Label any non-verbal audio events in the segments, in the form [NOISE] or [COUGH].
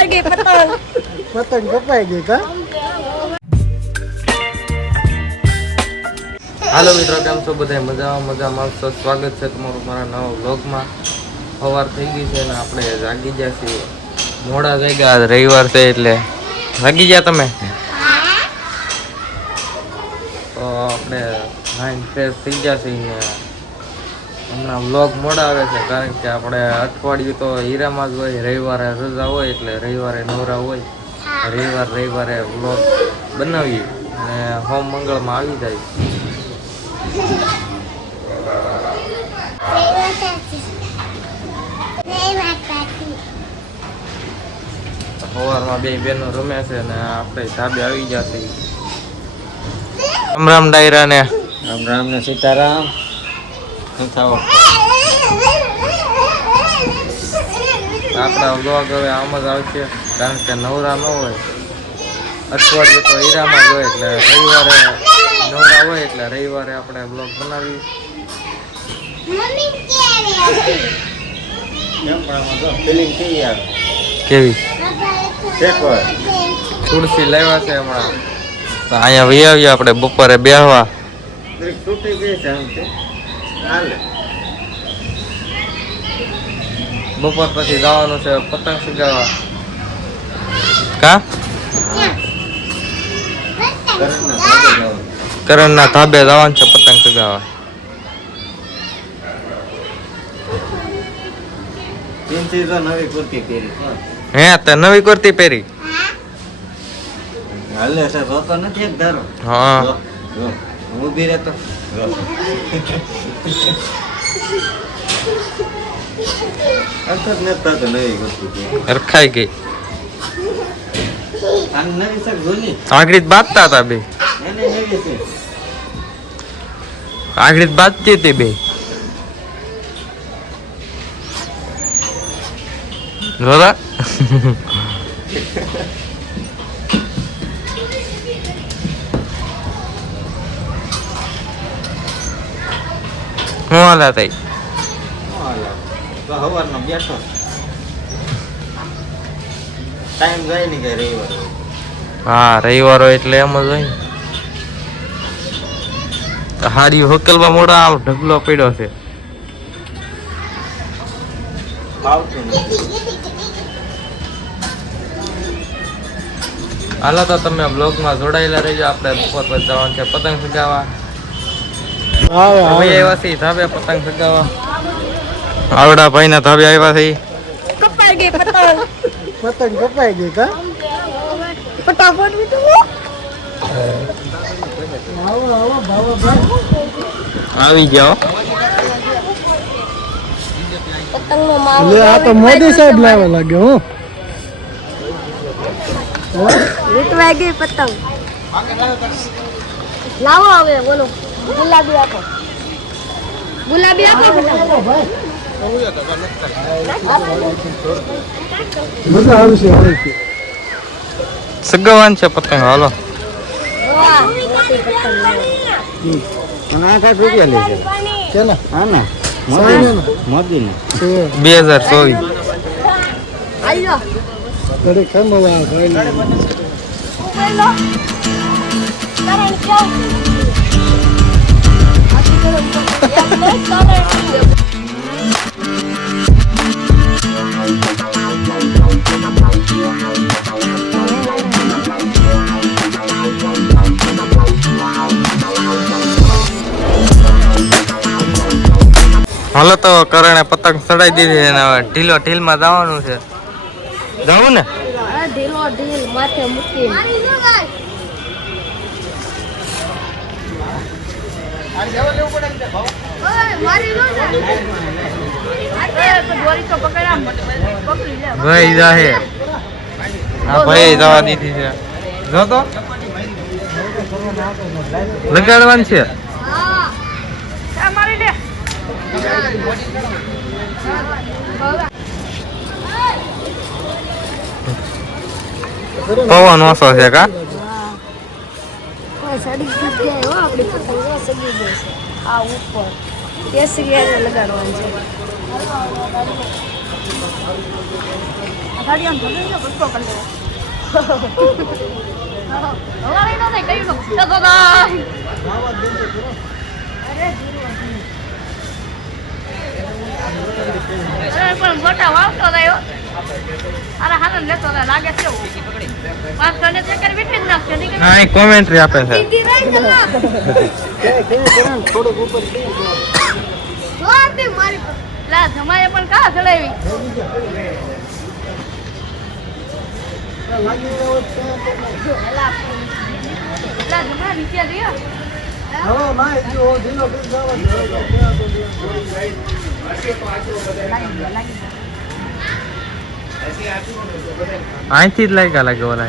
કપાઈ ગઈ પતંગ. પતંગ કપાઈ ગઈ કા? હાલો મિત્રો કેમ છો બધા મજામાં મજામાં. છો સ્વાગત છે તમારું મારા નવા બ્લોગમાં સવાર થઈ ગઈ છે ને આપણે જાગી ગયા છીએ. મોડા થઈ ગયા રવિવાર છે એટલે. જાગી ગયા તમે? તો આપણે માઇન્ડ ફ્રેશ થઈ ગયા છીએ હમણાં વ્લોગ મોડા આવે છે, કારણ કે આપણે અઠવાડિયું તો હીરામાં જ હોય, રવિવારે રજા હોય એટલે રવિવારે નવરા હોય. રવિવાર, રવિવારે વ્લોગ બનાવીએ અને હોમ મંગળમાં આવી જાય. સવારમાં બે બહેનો રમે છે ને આપણે ધાબે આવી ગયા છીએ. રામ રામ ડાયરા ને રામ રામ ને સીતારામ. થાવ આપણા બ્લોગ હવે આમ જ આવશે કારણ કે નવરા ન હોય. અઠવાડિયું તો હીરામાં જ હોય એટલે રવિવારે નવરા હોય એટલે રવિવારે આપણે બ્લોગ બનાવી કેવી? તુલસી લાવ્યા છે હમણાં. તો અહીંયા વહી આવ્યા આપણે બપોરે બેહવા. છૂટી ગઈ છે હાલે બપોર પછી જવાનું છે પતંગ ચગાવવા કા જવાનું. કરણના ધાબે જવાનું છે પતંગ તો છે. હે તે નવી કુર્તી પહેરી હાલે છે જોતો નથી એક ધારો. હું ઊભી રહેતો [LAUGHS] રખાઈ ગઈ. આગળ બાંધતા હતા બે. આગળ બાંધતી હતી બે. જોરા [LAUGHS] હું હાલા તઈ સવારનો બેઠો ટાઈમ જાય નહીં કઈ રવિવાર. હા રવિવાર હોય એટલે એમ જ હોય ને. હારી હોકલમાં મોડા આવ ઢગલો પડ્યો છે. હાલા તો તમે બ્લોગમાં જોડાયેલા રહેજો. આપણે બપોર પર જવાનું છે. પતંગ ચગાવવા. અમે આવ્યા છીએ ધાબે પતંગ ચગાવવા. આવડા ભાઈના ધાબે આવ્યા છે કપાઈ ગઈ પતંગ. પતંગ કપાઈ ગઈ કા? ફટાફટ આવો આવો ભાવો ભાઈ. આવી જાઓ. લે આ તો મોદી સાહેબ લાવવા લાગ્યો હું. વીટવાઈ ગઈ પતંગ. લાવો હવે બોલો. ગુલાબી આપો. ગુલાબી આપો બધા. આવશે સગાવાન છે પતંગ હાલો. આઠ આઠ રૂપિયા લે છે. હા ને મોદી ને. બે હજાર ચોવીસ હાલો તો કરણે પતંગ ચડાઈ દીધી અને હવે ઢીલો ઢીલમાં જવાનું છે. જવું ને. ઢીલો ઢીલ, માથે મૂકીને. ભાઈ જાહે. હા ભાઈ જવા દીધી છે. જો તો. લગાડવાનું છે? પવન ઓછો છે કા? સડી જાય હો, આપણી પતંગ જશે આ ઉપર. કેસરી હારે લગાડવાનું છે. ને નો નો પણ મોટા વાવતો થયો અરે, હાલ લેતો લાગે છે. પાંચ તને ચક્કર વીટી હા કોમેન્ટ્રી આપે છે. પણ કા ચડાવી? અહીંથી જ લાગ્યા લાગે ઓલા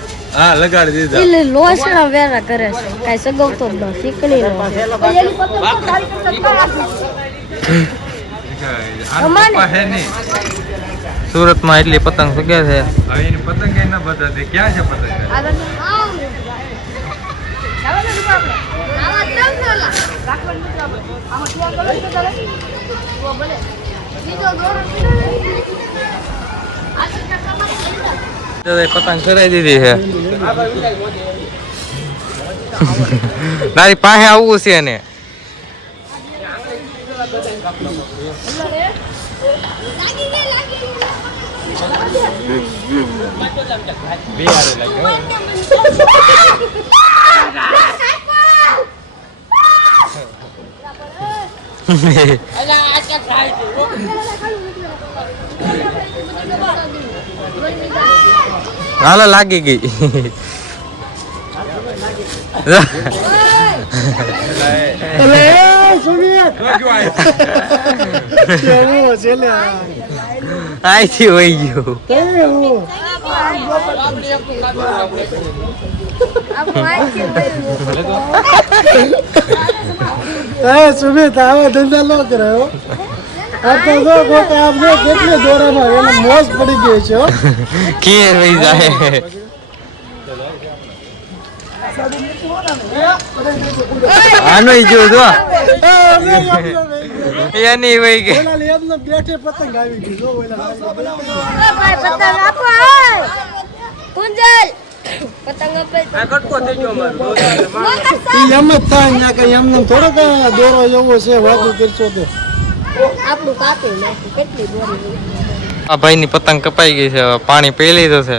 હા લગાડી દીધા. એટલે લોસણા વેરા કરે છે. કાંઈ સગવતો જ ન શીખણી નો. સુરતમાં એટલી પતંગ સગે છે? એની પતંગ ક્યાં છે પતંગ? આ પતંગ કરાવી દીધી છે તારી પાસે આવવું છે ને. હાલો લાગી ગઈ. અહીંથી વહી ગયું. સુમિત આવા ધંધા નો કરે હો. આ તો જો કોક આપ જો દોરામાં એને મોજ પડી ગઈ છે કે વહી જાય? આનો જો જો એની વહી ગઈ. એમને બેઠે પતંગ આવી ગઈ જો પતંગ આપો કુંજલ પતંગ એમ જ થાય ને કે એમને થોડોક દોરો એવો છે વાતો કરશો તો. આપણું કાપી નાખ્યું કેટલી દોરી આ ભાઈ ની પતંગ કપાઈ ગઈ છે હવે પાણી પી લીધું છે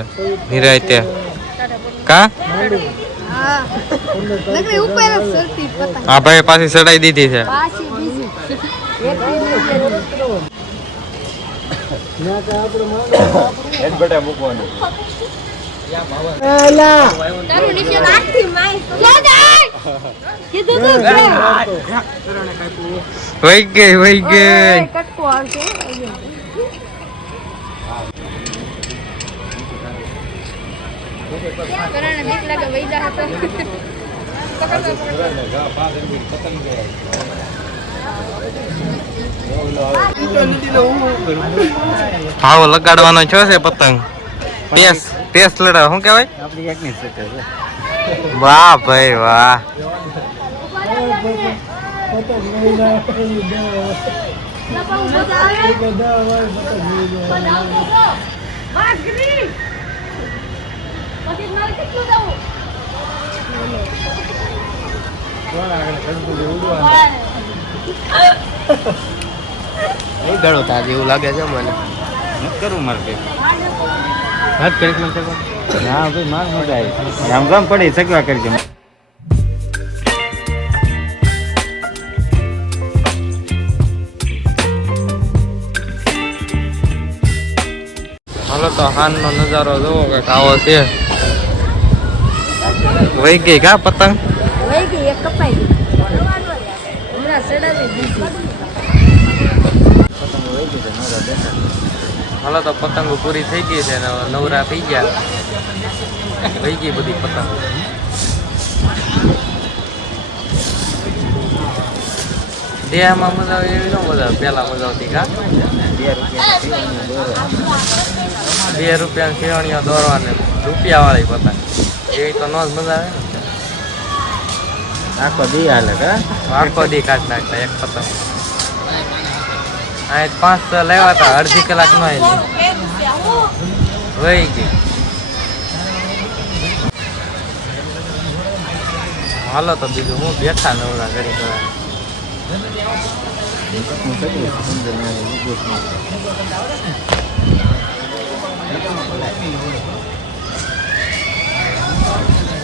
નિરાયતે કા? હા. નકરી ઉપર જ સરતી પતંગ. આ ભાઈ પાછી ચડાઈ દીધી છે. પાછી કીધું તું કે. ગઈ વહી ગઈ કટકો આવશે કરાને બીક લાગે વૈદા હતો ભાવ લગાડવાનો છો છે પતંગ પેસ પેસ લડાવ શું કહેવાય વાહ ભાઈ વાહ. પછી મારે કેટલું તાજ એવું લાગે છે મને. કરું મારે હાથ કરી શકો ના ભાઈ માર મજા આવી. આમ ગામ પડે સગવા કરી દે હાલો તો હાન નજારો જોવો કે કાવો છે. વહી ગઈ કા પતંગ? વહી ગઈ એક કપાઈ ગઈ. હમણાં સડાવી દીધી. હાલો તો પતંગો પૂરી થઈ ગઈ છે ને નવરા થઈ ગયા. થઈ ગઈ બધી પતંગ. દેહમાં મજા આવે એવી ન મજા આવે પેલા મજા આવતી કા? બે રૂપિયા શેવણીઓ દોરવાને રૂપિયા વાળી પતંગ. એવી તો ન જ મજા આવે ને. આખો દી હાલે કા? આખો દી કાઢ નાખતા એક પતંગ. આ પાંચ છ લેવા હતા અડધી કલાક નો આવી વહી ગઈ. હાલો તો બીજું હું બેઠા નવરા ઘડી.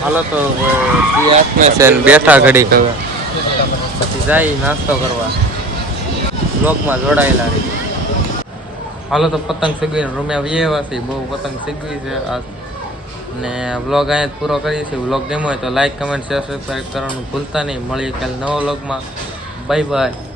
હાલો તો બેઠા ઘડી કરવા પછી જાય નાસ્તો કરવા. બ્લોકમાં જોડાયેલા રહી. હાલો તો પતંગ સગવીને રૂમે આવીએ બહુ પતંગ સગવી છે. આ ને વ્લોગ અહીંયા પૂરો કરીએ છીએ. વ્લોગ ગમ્યો હોય તો લાઇક કમેન્ટ શેર સબસ્ક્રાઈબ કરવાનું ભૂલતા નહીં. મળીએ કાલે નવો વ્લોગમાં બાય બાય